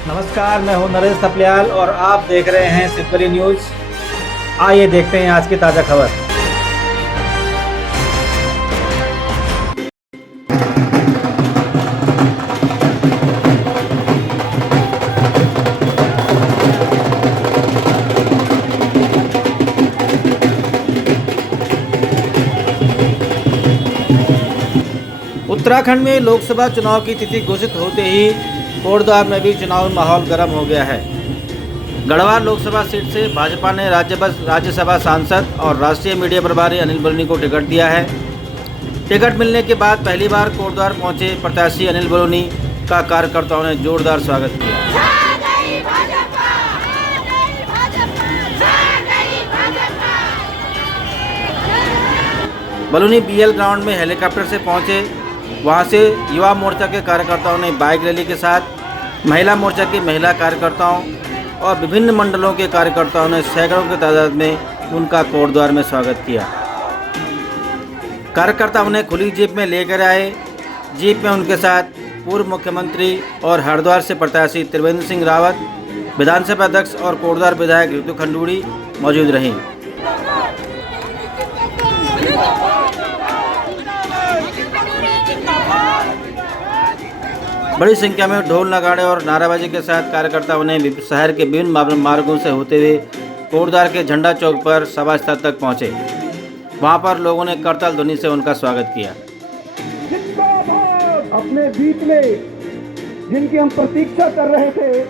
नमस्कार, मैं हूं नरेश थपलियाल और आप देख रहे हैं सिंपली न्यूज। आइए देखते हैं आज की ताज़ा खबर। उत्तराखंड में लोकसभा चुनाव की तिथि घोषित होते ही कोटद्वार में भी चुनावी माहौल गर्म हो गया है। गढ़वाल लोकसभा सीट से भाजपा ने राज्यसभा सांसद और राष्ट्रीय मीडिया प्रभारी अनिल बलूनी को टिकट दिया है। टिकट मिलने के बाद पहली बार कोटद्वार पहुंचे प्रत्याशी अनिल बलूनी का कार्यकर्ताओं ने जोरदार स्वागत किया। बलूनी बीएल ग्राउंड में हेलीकॉप्टर से पहुंचे। वहां से युवा मोर्चा के कार्यकर्ताओं ने बाइक रैली के साथ, महिला मोर्चा के महिला कार्यकर्ताओं और विभिन्न मंडलों के कार्यकर्ताओं ने सैकड़ों की तादाद में उनका कोटद्वार में स्वागत किया। कार्यकर्ता उन्हें खुली जीप में लेकर आए। जीप में उनके साथ पूर्व मुख्यमंत्री और हरिद्वार से प्रत्याशी त्रिवेंद्र सिंह रावत, विधानसभा अध्यक्ष और कोटद्वार विधायक ऋतु खंडूड़ी मौजूद रहीं। बड़ी संख्या में ढोल नगाड़े और नाराबाजी के साथ कार्यकर्ताओं ने शहर के विभिन्न मार्गों से होते हुए कोटद्वार के झंडा चौक पर सभा स्थल तक पहुंचे। वहां पर लोगों ने करताल ध्वनि से उनका स्वागत किया। अपने बीच में जिनकी हम प्रतीक्षा कर रहे थे,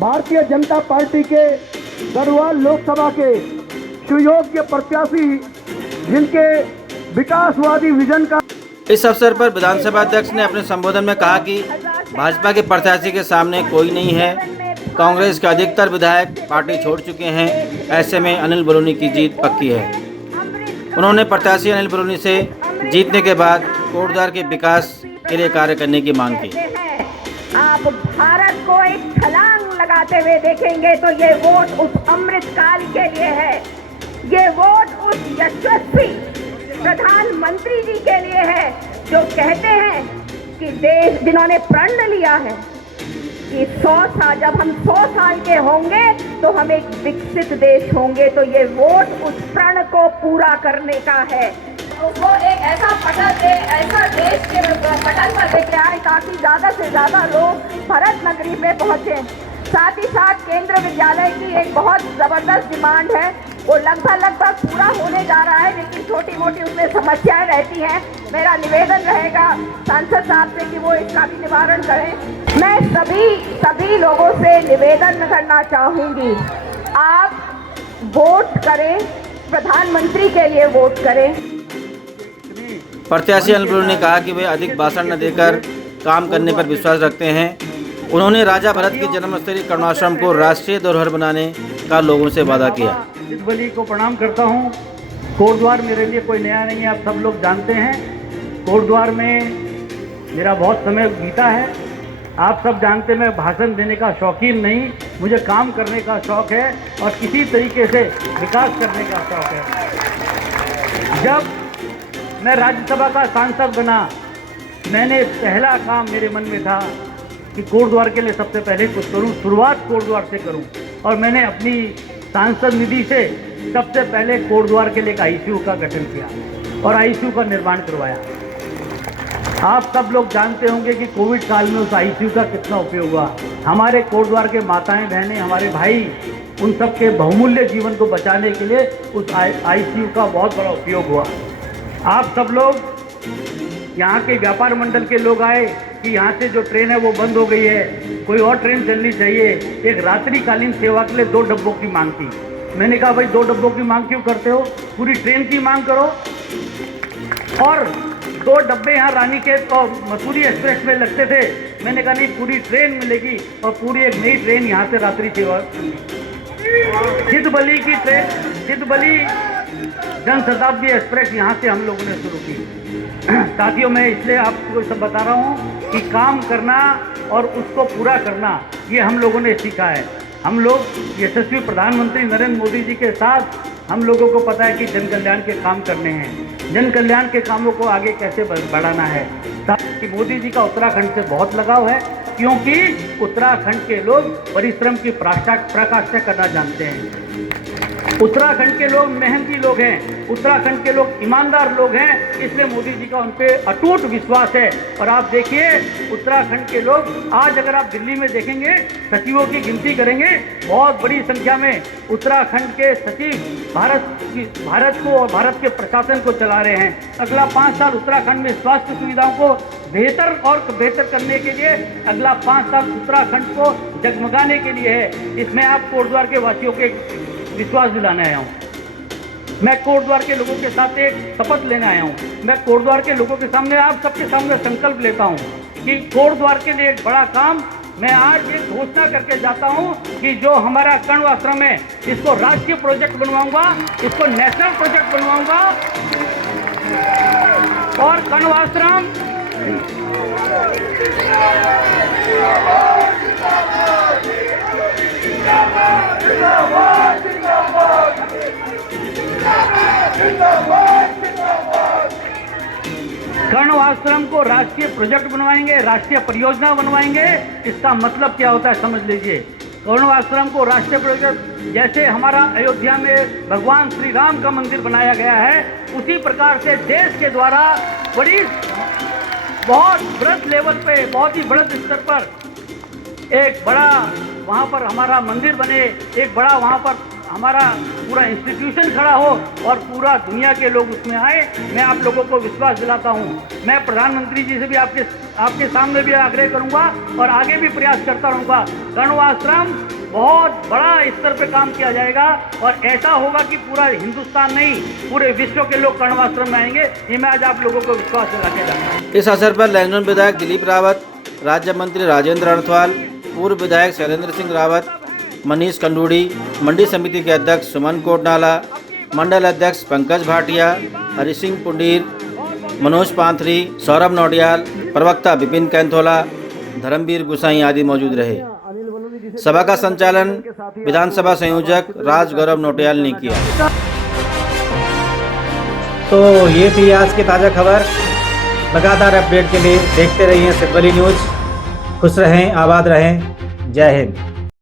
भारतीय जनता पार्टी के गढ़वाल लोकसभा के सुयोग्य प्रत्याशी, जिनके विकासवादी विजन का। इस अवसर पर विधानसभा अध्यक्ष ने अपने संबोधन में कहा कि भाजपा के प्रत्याशी के सामने कोई नहीं है। कांग्रेस के अधिकतर विधायक पार्टी छोड़ चुके हैं। ऐसे में अनिल बलूनी की जीत पक्की है। उन्होंने प्रत्याशी अनिल बलूनी से जीतने के बाद कोटद्वार के विकास के लिए कार्य करने की मांग की। आप भारत को एक छलांग लगाते हुए देखेंगे तो ये वोट उस अमृतकाल के लिए है। ये वोट उस यशस्वी प्रधानमंत्री जी के लिए है जो कहते हैं कि देश, जिन्होंने प्रण लिया है कि जब हम 100 साल के होंगे तो हम एक विकसित देश होंगे। तो ये वोट उस प्रण को पूरा करने का है। वो एक ऐसा ऐसा देश के पटल पर लेके आए ताकि ज्यादा से ज्यादा लोग भरत नगरी में पहुंचे। साथ ही साथ केंद्र विद्यालय की एक बहुत जबरदस्त डिमांड है, वो लगभग पूरा होने जा रहा है, लेकिन छोटी मोटी उसमें समस्याएं रहती हैं। मेरा निवेदन रहेगा सांसद साहब से कि वो इसका भी निवारण करें। मैं सभी लोगों से निवेदन करना चाहूँगी, आप वोट करें, प्रधानमंत्री के लिए वोट करें। प्रत्याशी अनिल बलूनी ने कहा कि वे अधिक भाषण न देकर काम करने पर विश्वास रखते हैं। उन्होंने राजा भरत की जन्मस्थली करुणाश्रम को राष्ट्रीय धरोहर बनाने का लोगों से वादा किया। इस बलि को प्रणाम करता हूँ। कोटद्वार मेरे लिए कोई नया नहीं है, आप सब लोग जानते हैं। कोटद्वार में मेरा बहुत समय बीता है। आप सब जानते हैं, मैं भाषण देने का शौकीन नहीं, मुझे काम करने का शौक़ है और किसी तरीके से विकास करने का शौक़ है। जब मैं राज्यसभा का सांसद बना, मैंने पहला काम मेरे मन में था कि कोटद्वार के लिए सबसे पहले कुछ करूं, शुरुआत कोटद्वार से करूं। और मैंने अपनी सांसद निधि से सबसे पहले कोटद्वार के लिए एक आईसीयू का गठन किया और आईसीयू का निर्माण करवाया। आप सब लोग जानते होंगे कि कोविड काल में उस आईसीयू का कितना उपयोग हुआ। हमारे कोटद्वार के माताएं बहनें, हमारे भाई, उन सब के बहुमूल्य जीवन को बचाने के लिए उस आईसीयू का बहुत बड़ा उपयोग हुआ। आप सब लोग, यहाँ के व्यापार मंडल के लोग आए कि यहाँ से जो ट्रेन है वो बंद हो गई है, कोई और ट्रेन चलनी चाहिए। एक रात्रिकालीन सेवा के लिए 2 डब्बों की मांग थी। मैंने कहा भाई 2 डब्बों की मांग क्यों करते हो, पूरी ट्रेन की मांग करो। और 2 डब्बे यहाँ रानीखेत और मसूरी एक्सप्रेस में लगते थे। मैंने कहा नहीं, पूरी ट्रेन मिलेगी और पूरी एक नई ट्रेन यहाँ से रात्रि सेवा। सिद्धबली की ट्रेन, सिद्धबली जनशताब्दी एक्सप्रेस यहाँ से हम लोगों ने शुरू की। साथियों, मैं इसलिए आपको सब बता रहा हूँ कि काम करना और उसको पूरा करना, ये हम लोगों ने सीखा है। हम लोग यशस्वी प्रधानमंत्री नरेंद्र मोदी जी के साथ, हम लोगों को पता है कि जन कल्याण के काम करने हैं, जन कल्याण के कामों को आगे कैसे बढ़ाना है। कि मोदी जी का उत्तराखंड से बहुत लगाव है क्योंकि उत्तराखंड के लोग परिश्रम की पराकाष्ठा करना जानते हैं। उत्तराखंड के लोग मेहनती लोग हैं, उत्तराखंड के लोग ईमानदार लोग हैं, इसलिए मोदी जी का उन पर अटूट विश्वास है। और आप देखिए उत्तराखंड के लोग, आज अगर आप दिल्ली में देखेंगे सचिवों की गिनती करेंगे, बहुत बड़ी संख्या में उत्तराखंड के सचिव भारत को और भारत के प्रशासन को चला रहे हैं। अगला 5 साल उत्तराखंड में स्वास्थ्य सुविधाओं को बेहतर करने के लिए, अगला 5 साल उत्तराखंड को जगमगाने के लिए है। इसमें आप कोटद्वार के वासियों के विश्वास दिलाने आया हूँ। मैं कोटद्वार के लोगों के साथ एक शपथ लेने आया हूँ। मैं कोटद्वार के लोगों के सामने, आप सबके सामने संकल्प लेता हूँ कि कोटद्वार के लिए एक बड़ा काम मैं आज ये घोषणा करके जाता हूँ कि जो हमारा कण्व आश्रम है, इसको राष्ट्रीय प्रोजेक्ट बनवाऊंगा, इसको नेशनल प्रोजेक्ट बनवाऊंगा। और कण्व आश्रम कण्व आश्रम को राष्ट्रीय प्रोजेक्ट बनवाएंगे, राष्ट्रीय परियोजना बनवाएंगे। इसका मतलब क्या होता है समझ लीजिए। कण्व आश्रम को राष्ट्रीय प्रोजेक्ट, जैसे हमारा अयोध्या में भगवान श्री राम का मंदिर बनाया गया है, उसी प्रकार से देश के द्वारा बहुत बृहद लेवल पे, बहुत ही बृहद स्तर पर एक बड़ा वहाँ पर हमारा मंदिर बने, एक बड़ा वहाँ पर हमारा पूरा इंस्टीट्यूशन खड़ा हो और पूरा दुनिया के लोग उसमें आए। मैं आप लोगों को विश्वास दिलाता हूँ। मैं प्रधानमंत्री जी से भी आपके सामने भी आग्रह करूँगा और आगे भी प्रयास करता रहूँगा। कण्व आश्रम बहुत बड़ा स्तर पे काम किया जाएगा और ऐसा होगा कि पूरा हिंदुस्तान नहीं, पूरे विश्व के लोग कण्व आश्रम में आएंगे। ये मैं आज आप लोगों को विश्वास दिला के जाता हूँ। इस अवसर पर लैंगलोर विधायक दिलीप रावत, राज्य मंत्री राजेंद्र अर्थवाल, पूर्व विधायक शैलेंद्र सिंह रावत, मनीष कंडूड़ी, मंडी समिति के अध्यक्ष सुमन कोटनाला, मंडल अध्यक्ष पंकज भाटिया, हरि सिंह पुंडीर, मनोज पांथरी, सौरभ नौडियाल, प्रवक्ता विपिन कैंथोला, धर्मवीर गुसाई आदि मौजूद रहे। सभा का संचालन विधानसभा संयोजक राज गौरव नोटियाल ने किया। तो ये थी आज की ताज़ा खबर। लगातार अपडेट के लिए देखते रहिए सिद्धवली न्यूज़। खुश रहें, आबाद रहें। जय हिंद।